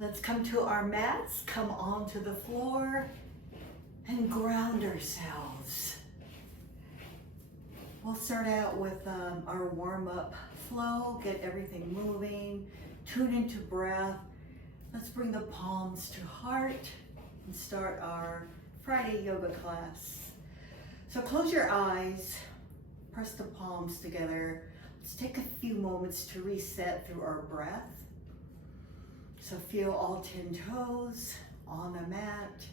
Let's come to our mats, come onto the floor, and ground ourselves. We'll start out with our warm-up flow, get everything moving, tune into breath. Let's bring the palms to heart and start our Friday yoga class. So close your eyes, press the palms together. Let's take a few moments to reset through our breath. So feel all 10 toes on the mat,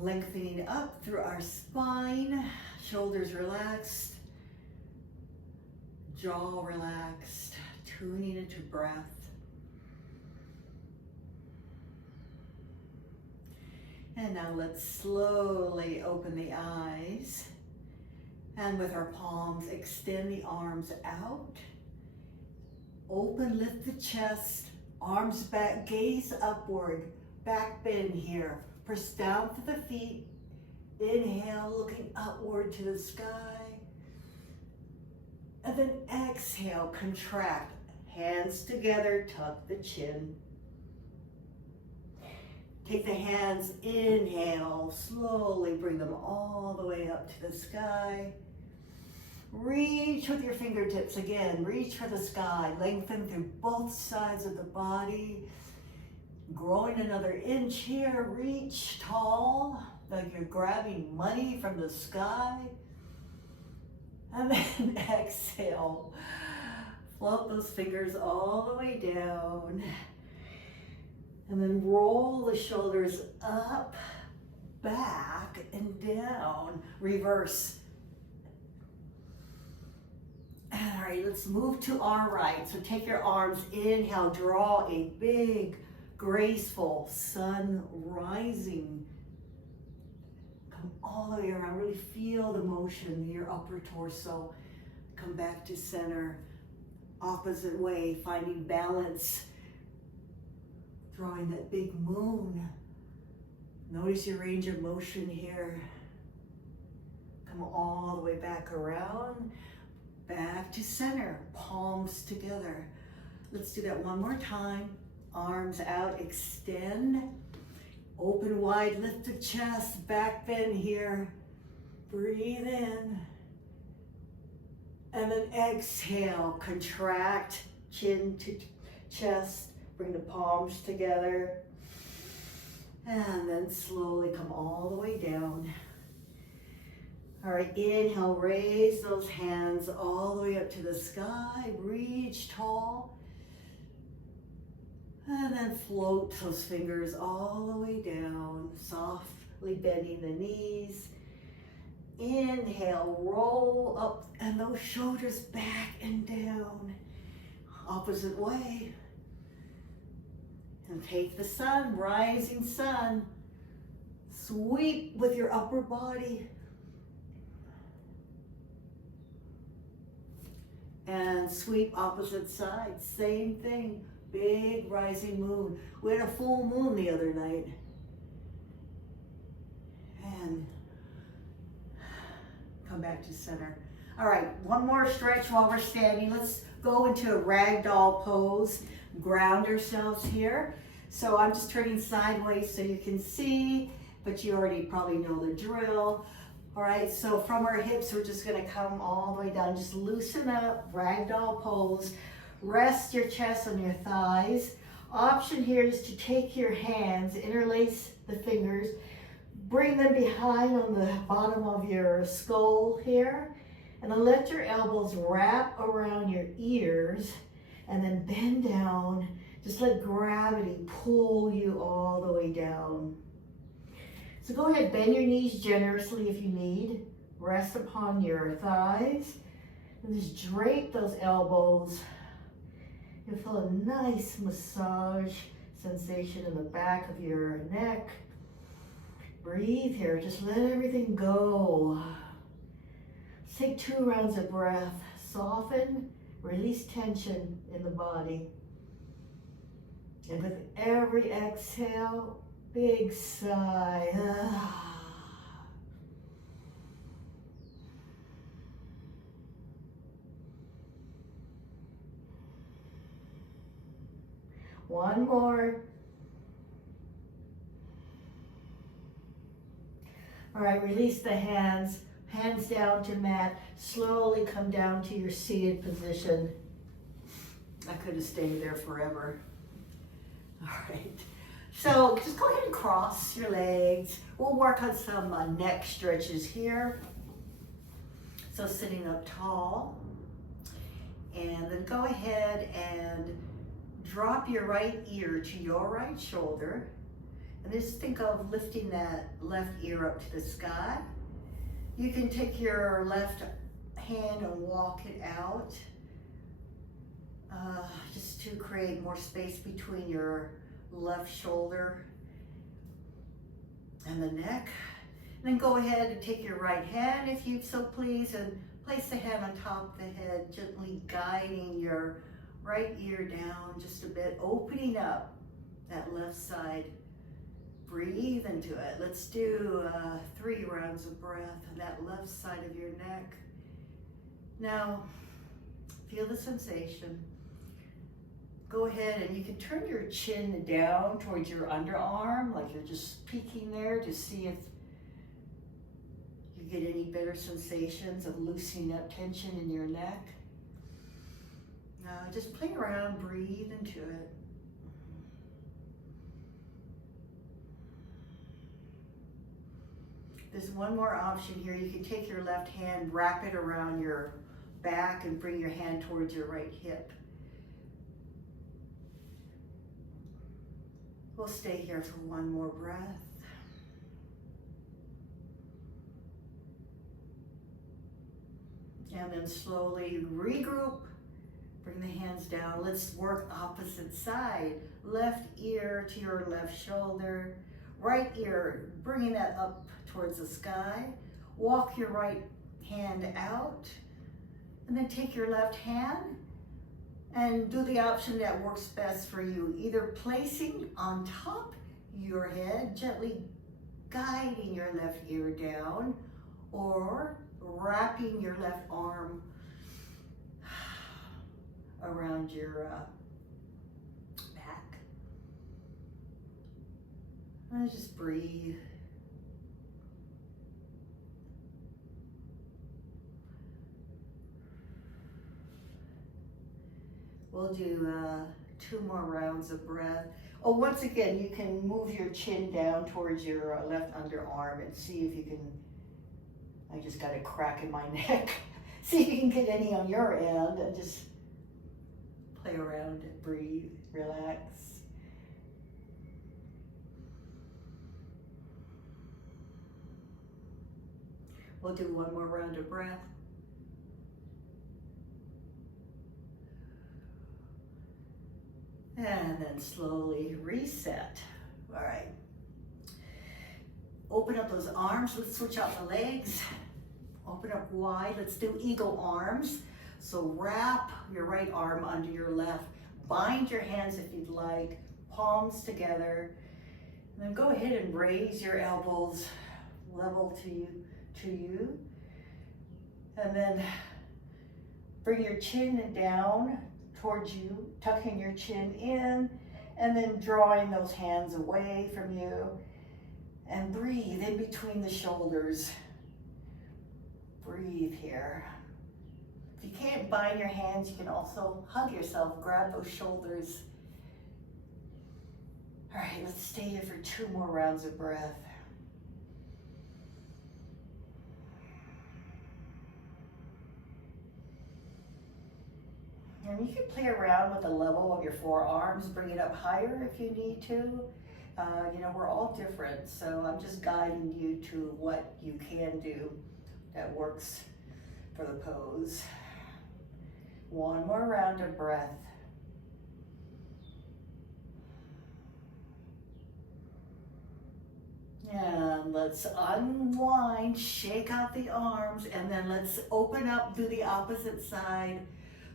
lengthening up through our spine, shoulders relaxed, jaw relaxed, tuning into breath. And now let's slowly open the eyes. And with our palms, extend the arms out. Open, lift the chest, arms back, gaze upward, back bend here. Press down to the feet. Inhale, looking upward to the sky. And then exhale, contract. Hands together, tuck the chin. Take the hands, inhale, slowly bring them all the way up to the sky. Reach with your fingertips again, reach for the sky, lengthen through both sides of the body. Growing another inch here, reach tall, like you're grabbing money from the sky. And then exhale, float those fingers all the way down. And then roll the shoulders up, back, and down. Reverse. All right, let's move to our right. So take your arms, inhale, draw a big, graceful sun rising. Come all the way around, really feel the motion in your upper torso. Come back to center, opposite way, finding balance. Drawing that big moon. Notice your range of motion here. Come all the way back around, back to center, palms together. Let's do that one more time. Arms out, extend. Open wide, lift the chest, back bend here. Breathe in. And then exhale, contract, chin to chest. Bring the palms together. And then slowly come all the way down. All right, inhale, raise those hands all the way up to the sky. Reach tall. And then float those fingers all the way down, softly bending the knees. Inhale, roll up, and those shoulders back and down. Opposite way. And take the sun, rising sun. Sweep with your upper body. And sweep opposite side, same thing. Big rising moon. We had a full moon the other night. And come back to center. All right, one more stretch while we're standing. Let's go into a ragdoll pose. Ground ourselves here. So I'm just turning sideways so you can see, but you already probably know the drill. All right, so from our hips, we're just gonna come all the way down. Just loosen up, ragdoll pose. Rest your chest on your thighs. Option here is to take your hands, interlace the fingers, bring them behind on the bottom of your skull here, and then let your elbows wrap around your ears, and then bend down. Just let gravity pull you all the way down. So go ahead, bend your knees generously if you need. Rest upon your thighs. And just drape those elbows. You'll feel a nice massage sensation in the back of your neck. Breathe here, just let everything go. Let's take 2 rounds of breath. Soften, release tension in the body. And with every exhale, big sigh. One more. All right, release the hands. Hands down to mat. Slowly come down to your seated position. I could have stayed there forever. All right. So just go ahead and cross your legs. We'll work on some neck stretches here. So sitting up tall. And then go ahead and drop your right ear to your right shoulder. And just think of lifting that left ear up to the sky. You can take your left hand and walk it out, just to create more space between your left shoulder and the neck. And then go ahead and take your right hand, if you so please, and place the hand on top of the head, gently guiding your right ear down just a bit, opening up that left side. Breathe into it. Let's do 3 rounds of breath on that left side of your neck. Now, feel the sensation. Go ahead and you can turn your chin down towards your underarm, like you're just peeking there to see if you get any better sensations of loosening up tension in your neck. Just play around, breathe into it. There's one more option here. You can take your left hand, wrap it around your back, and bring your hand towards your right hip. We'll stay here for one more breath. And then slowly regroup. Bring the hands down. Let's work opposite side. Left ear to your left shoulder. Right ear, bringing that up towards the sky. Walk your right hand out. And then take your left hand and do the option that works best for you. Either placing on top your head, gently guiding your left ear down, or wrapping your left arm around your back. And just breathe. We'll do 2 more rounds of breath. Oh, once again, you can move your chin down towards your left underarm and see if you can, I just got a crack in my neck. See if you can get any on your end, and just play around, breathe, relax. We'll do 1 more round of breath. And then slowly reset. All right. Open up those arms. Let's switch out the legs. Open up wide. Let's do eagle arms. So wrap your right arm under your left. Bind your hands if you'd like. Palms together. And then go ahead and raise your elbows level to you. And then bring your chin down towards you, tucking your chin in, and then drawing those hands away from you. And breathe in between the shoulders. Breathe here. If you can't bind your hands, you can also hug yourself, grab those shoulders. All right, let's stay here for 2 more rounds of breath. And you can play around with the level of your forearms, bring it up higher if you need to. You know, we're all different, so I'm just guiding you to what you can do that works for the pose. 1 more round of breath. And let's unwind, shake out the arms, and then let's open up, do the opposite side.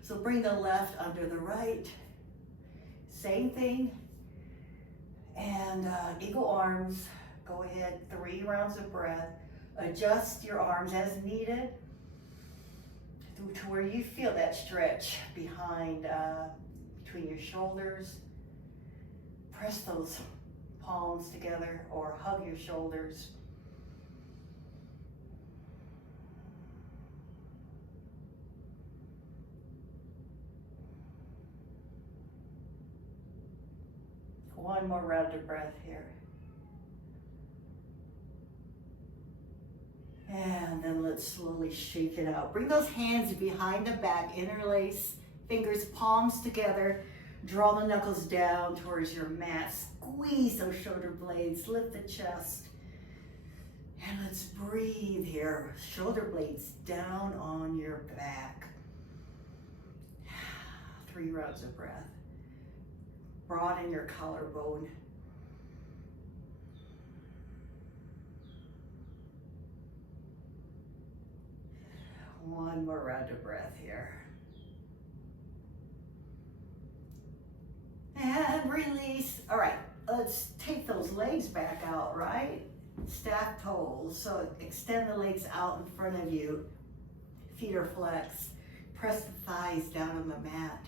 So bring the left under the right. Same thing. And eagle arms. Go ahead, 3 rounds of breath. Adjust your arms as needed to where you feel that stretch behind, between your shoulders. Press those palms together or hug your shoulders. One more round of breath here. And then let's slowly shake it out. Bring those hands behind the back, interlace, fingers, palms together. Draw the knuckles down towards your mat. Squeeze those shoulder blades, lift the chest. And let's breathe here. Shoulder blades down on your back. 3 rounds of breath. Broaden your collarbone. One more round of breath here. And release. All right, let's take those legs back out, right? Stack toes. So extend the legs out in front of you. Feet are flexed. Press the thighs down on the mat.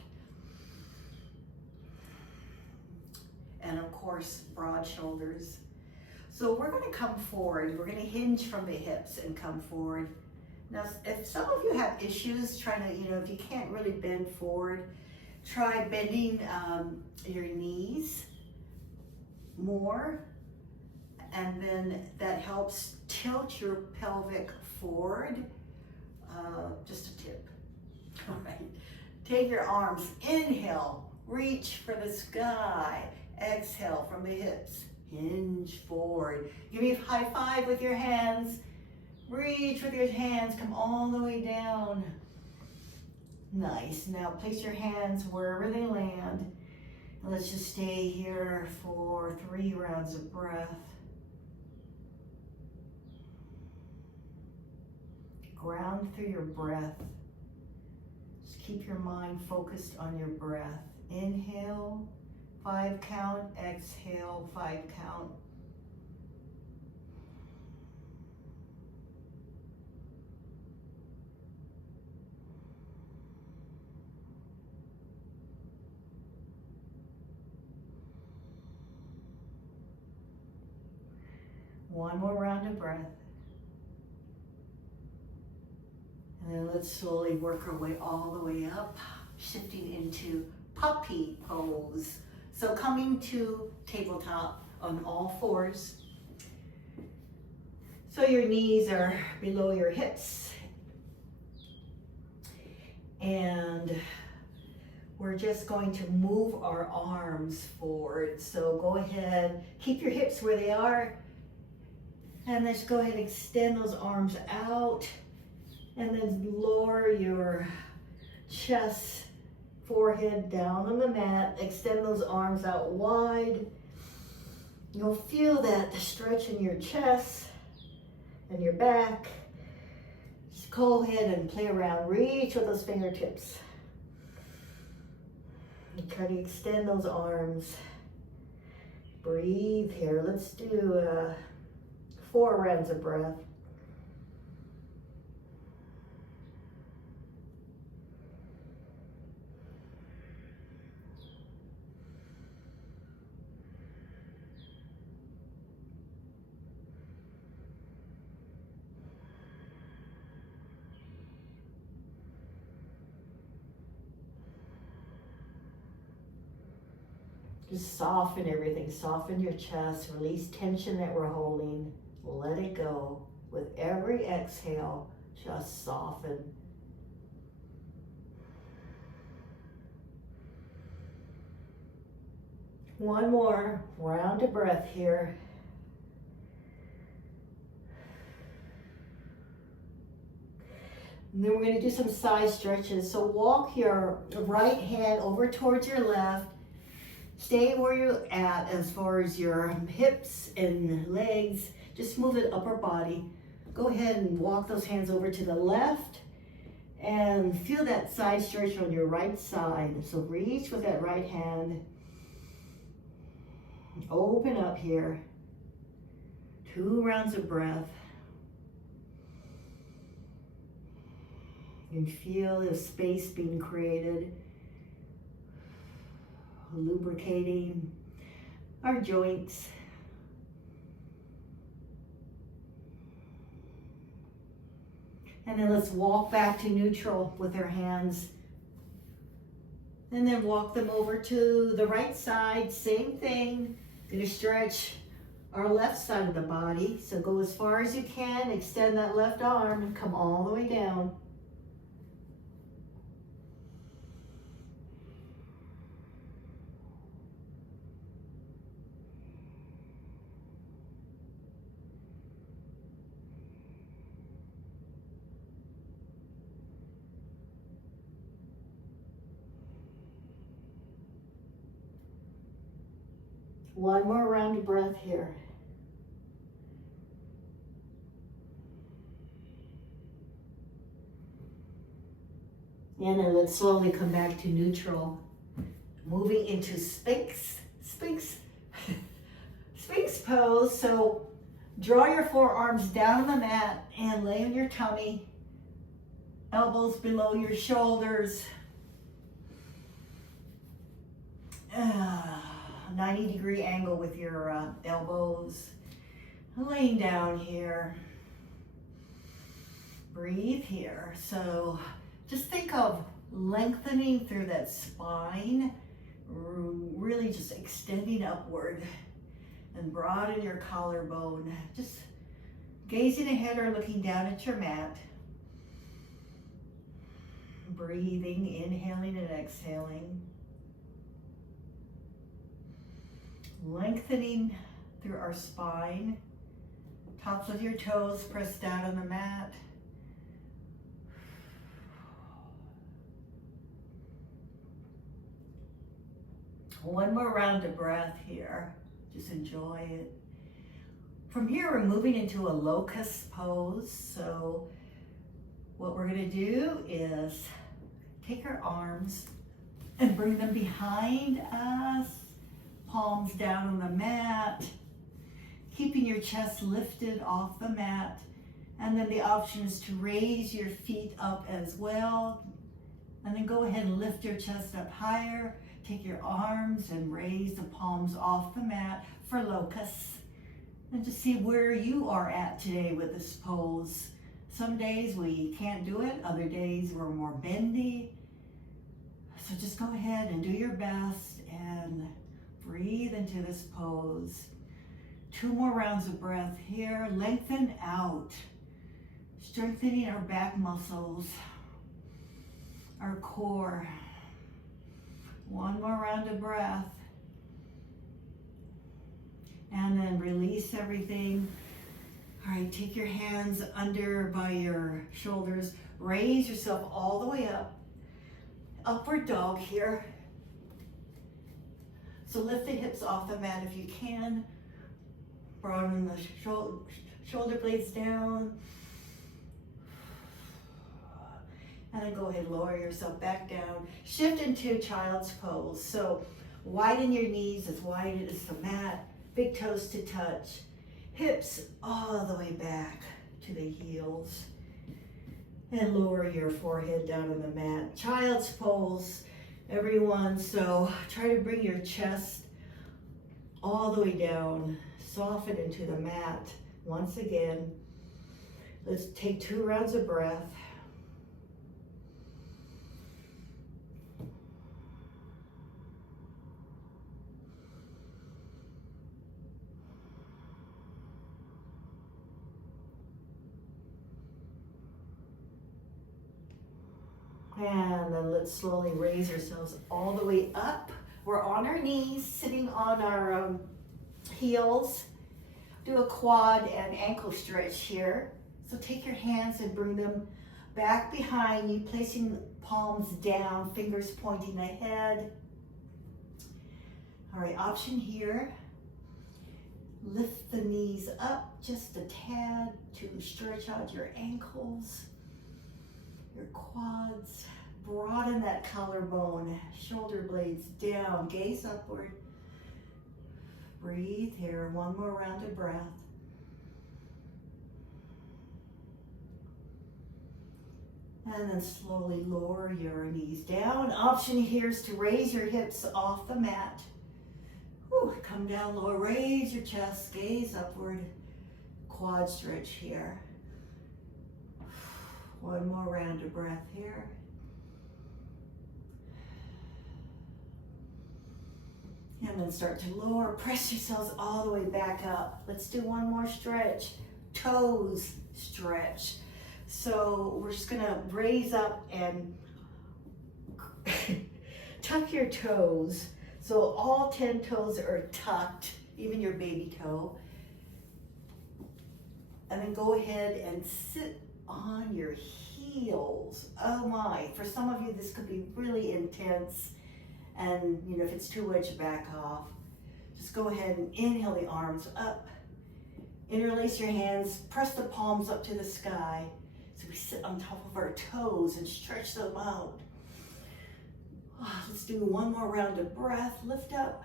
And of course, broad shoulders. So we're going to come forward. We're going to hinge from the hips and come forward. Now, if some of you have issues trying to, if you can't really bend forward, try bending your knees more, and then that helps tilt your pelvic forward. Just a tip. All right. Take your arms. Inhale. Reach for the sky. Exhale from the hips. Hinge forward. Give me a high five with your hands. Reach with your hands. Come all the way down. Nice. Now place your hands wherever they land. Let's just stay here for 3 rounds of breath. Ground through your breath. Just keep your mind focused on your breath. Inhale, 5 count. Exhale, 5 count. One more round of breath. And then let's slowly work our way all the way up, shifting into puppy pose. So coming to tabletop on all fours. So your knees are below your hips. And we're just going to move our arms forward. So go ahead, keep your hips where they are. And let's go ahead and extend those arms out. And then lower your chest, forehead down on the mat. Extend those arms out wide. You'll feel that stretch in your chest and your back. Just go ahead and play around. Reach with those fingertips. And try to extend those arms. Breathe here. Let's do 4 rounds of breath. Just soften everything. Soften your chest. Release tension that we're holding. Let it go. With every exhale, just soften. One more round of breath here. And then we're going to do some side stretches. So walk your right hand over towards your left. Stay where you're at as far as your hips and legs. Just move the upper body. Go ahead and walk those hands over to the left and feel that side stretch on your right side. So reach with that right hand. Open up here. 2 rounds of breath. And feel the space being created. Lubricating our joints. And then let's walk back to neutral with our hands. And then walk them over to the right side, same thing. Gonna stretch our left side of the body. So go as far as you can, extend that left arm and come all the way down. One more round of breath here. And then let's slowly come back to neutral. Moving into Sphinx pose. So draw your forearms down on the mat and lay on your tummy. Elbows below your shoulders. 90-degree angle with your elbows. Laying down here. Breathe here. So just think of lengthening through that spine, really just extending upward, and broaden your collarbone. Just gazing ahead or looking down at your mat. Breathing, inhaling and exhaling. Lengthening through our spine. Tops of your toes pressed down on the mat. One more round of breath here. Just enjoy it. From here, we're moving into a locust pose. So what we're gonna do is take our arms and bring them behind us. Palms down on the mat, keeping your chest lifted off the mat. And then the option is to raise your feet up as well. And then go ahead and lift your chest up higher. Take your arms and raise the palms off the mat for locusts. And just see where you are at today with this pose. Some days we can't do it, other days we're more bendy. So just go ahead and do your best and breathe into this pose. 2 more rounds of breath here. Lengthen out. Strengthening our back muscles, our core. 1 more round of breath. And then release everything. All right, take your hands under by your shoulders. Raise yourself all the way up. Upward dog here. So lift the hips off the mat if you can. Broaden the shoulder blades down. And then go ahead and lower yourself back down. Shift into child's pose. So widen your knees as wide as the mat. Big toes to touch. Hips all the way back to the heels. And lower your forehead down on the mat. Child's pose. Everyone, so try to bring your chest all the way down, soften into the mat. Once again, let's take 2 rounds of breath. And then let's slowly raise ourselves all the way up. We're on our knees, sitting on our heels. Do a quad and ankle stretch here. So take your hands and bring them back behind you, placing palms down, fingers pointing ahead. All right, option here. Lift the knees up just a tad to stretch out your ankles, your quads. Broaden that collarbone, shoulder blades down, gaze upward. Breathe here, 1 more round of breath. And then slowly lower your knees down. Option here is to raise your hips off the mat. Whew. come down lower, raise your chest, gaze upward, quad stretch here. One more round of breath here. And then start to lower, press yourselves all the way back up. Let's do one more stretch. Toes stretch. So we're just gonna raise up and tuck your toes. So all 10 toes are tucked, even your baby toe. And then go ahead and sit on your heels. Oh my, for some of you this could be really intense. And you know, if it's too much, back off. Just go ahead and inhale the arms up. Interlace your hands, press the palms up to the sky. So we sit on top of our toes and stretch them out. Let's do one more round of breath. Lift up,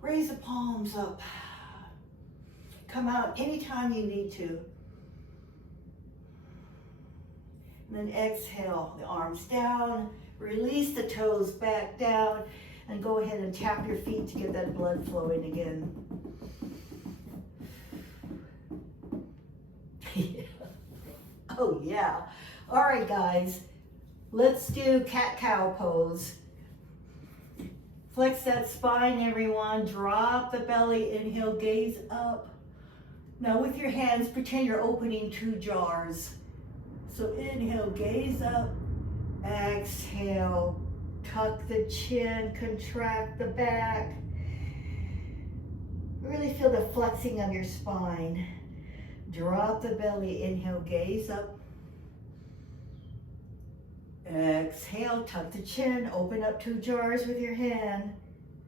raise the palms up. Come out anytime you need to. And then exhale, the arms down. Release the toes back down and go ahead and tap your feet to get that blood flowing again. Oh yeah. All right, guys, let's do cat-cow pose. Flex that spine, everyone. Drop the belly, inhale, gaze up. Now with your hands, pretend you're opening 2 jars. So inhale, gaze up. Exhale, tuck the chin, contract the back. Really feel the flexing of your spine. Drop the belly, inhale, gaze up. Exhale, tuck the chin, open up 2 jars with your hand.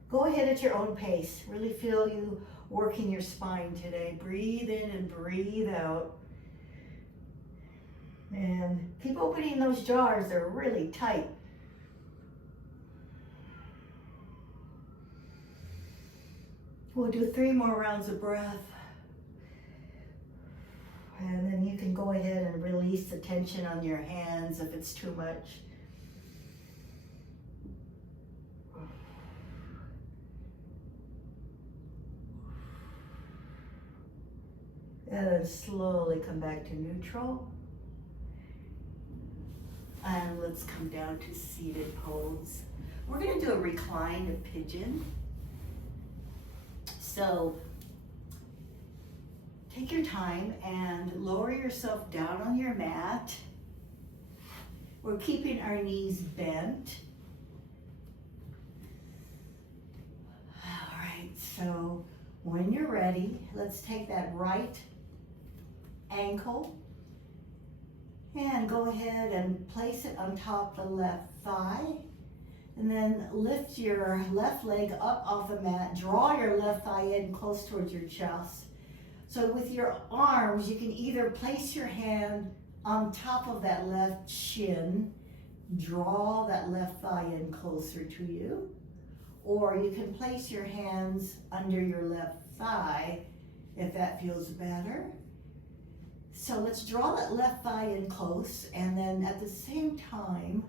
Go ahead at your own pace. Really feel you working your spine today. Breathe in and breathe out. And keep opening those jars, they're really tight. We'll do 3 more rounds of breath. And then you can go ahead and release the tension on your hands if it's too much. And then slowly come back to neutral. And let's come down to seated pose. We're gonna do a reclined pigeon. So take your time and lower yourself down on your mat. We're keeping our knees bent. All right, so when you're ready, let's take that right ankle and go ahead and place it on top of the left thigh. And then lift your left leg up off the mat. Draw your left thigh in close towards your chest. So with your arms, you can either place your hand on top of that left shin, draw that left thigh in closer to you, or you can place your hands under your left thigh if that feels better. So let's draw that left thigh in close, and then at the same time,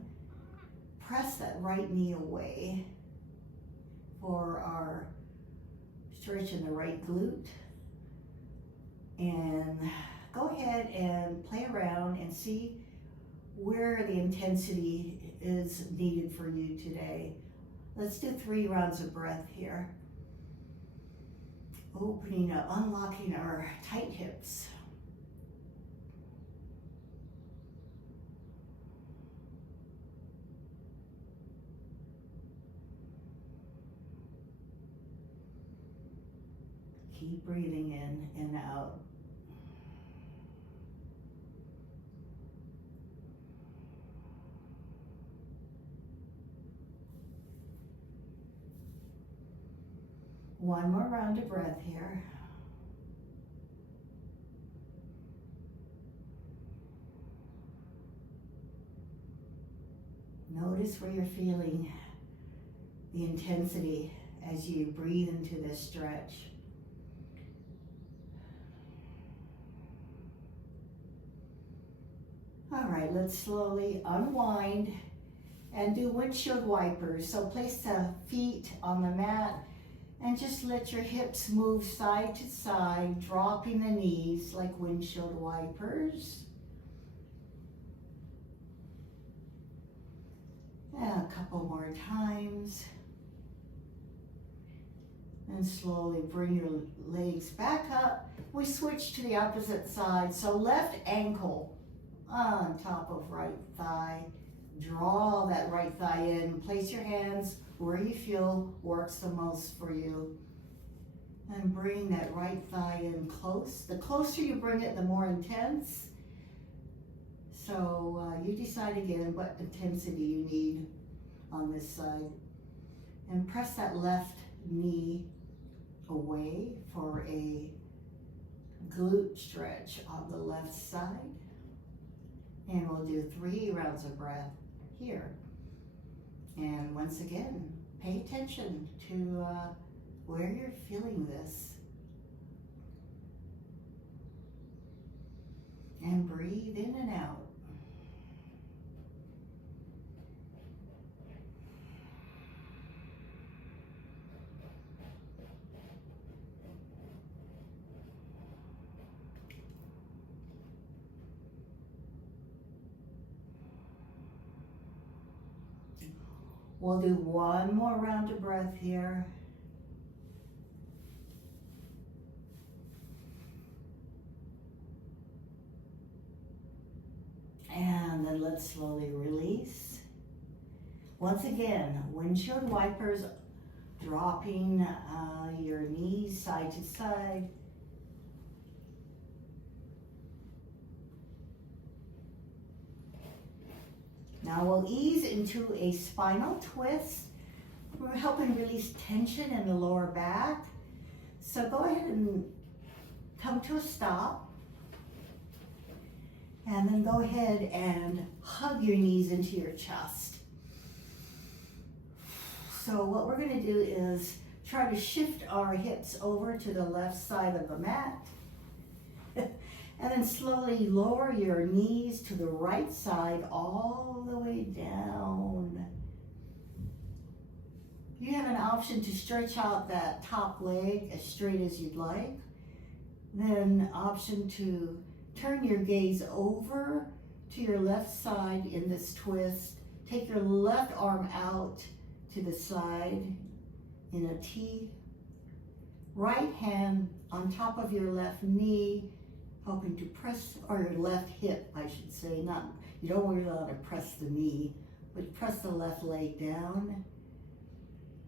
press that right knee away for our stretch in the right glute. And go ahead and play around and see where the intensity is needed for you today. Let's do 3 rounds of breath here. Opening up, unlocking our tight hips. Keep breathing in and out. One more round of breath here. Notice where you're feeling the intensity as you breathe into this stretch. All right, let's slowly unwind and do windshield wipers. So place the feet on the mat And just let your hips move side to side, dropping the knees like windshield wipers. And a couple more times. And slowly bring your legs back up. We switch to the opposite side. So left ankle on top of right thigh. Draw that right thigh in. Place your hands where you feel works the most for you. And bring that right thigh in close. The closer you bring it, the more intense. So you decide again what intensity you need on this side. And press that left knee away for a glute stretch on the left side. And we'll do 3 rounds of breath here. And once again, pay attention to where you're feeling this. And breathe in and out. We'll do one more round of breath here. And then let's slowly release. Once again, windshield wipers, dropping your knees side to side. Now we'll ease into a spinal twist. We're helping release tension in the lower back. So go ahead and come to a stop. And then go ahead and hug your knees into your chest. So what we're going to do is try to shift our hips over to the left side of the mat. And then slowly lower your knees to the right side all the way down. You have an option to stretch out that top leg as straight as you'd like. Then option to turn your gaze over to your left side in this twist. Take your left arm out to the side in a T. Right hand on top of your left knee, helping to press, or your left hip, I should say. Not, you don't really want to press the knee, but press the left leg down.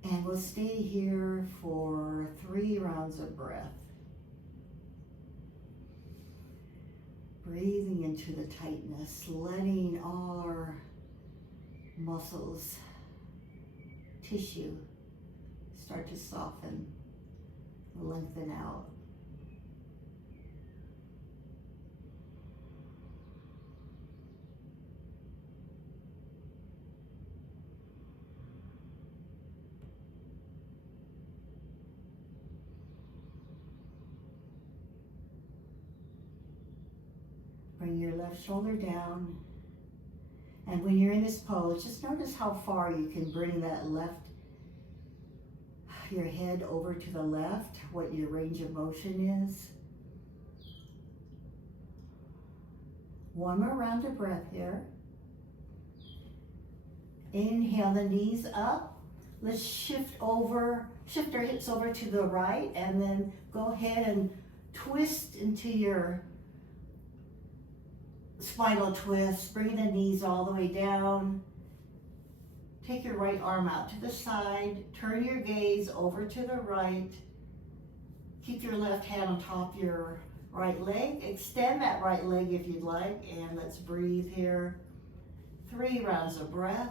And we'll stay here for 3 rounds of breath. Breathing into the tightness, letting all our muscles, tissue start to soften, lengthen out. Bring your left shoulder down. And when you're in this pose, just notice how far you can bring that your head over to the left, what your range of motion is. One more round of breath here. Inhale the knees up. Let's shift our hips over to the right, and then go ahead and twist into your spinal twist. Bring the knees all the way down. Take your right arm out to the side. Turn your gaze over to the right. Keep your left hand on top of your right leg. Extend that right leg if you'd like. And let's breathe here. 3 rounds of breath.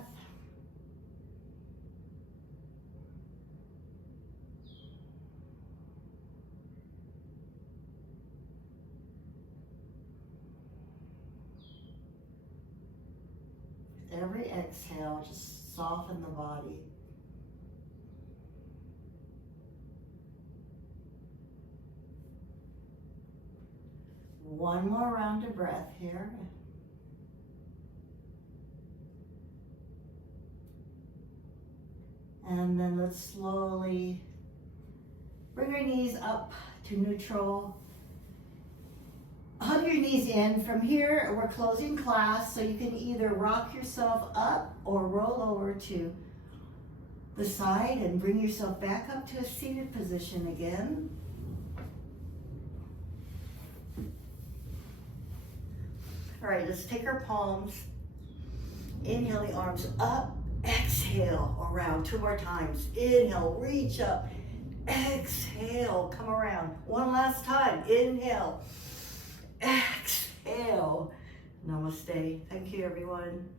Every exhale, just soften the body. One more round of breath here. And then let's slowly Bring your knees up to neutral. Hug your knees in. From here, we're closing class, so you can either rock yourself up or roll over to the side and bring yourself back up to a seated position again. All right, let's take our palms. Inhale the arms up. Exhale around 2 more times. Inhale, reach up. Exhale, come around. One last time. Inhale. Exhale. Namaste. Thank you, everyone.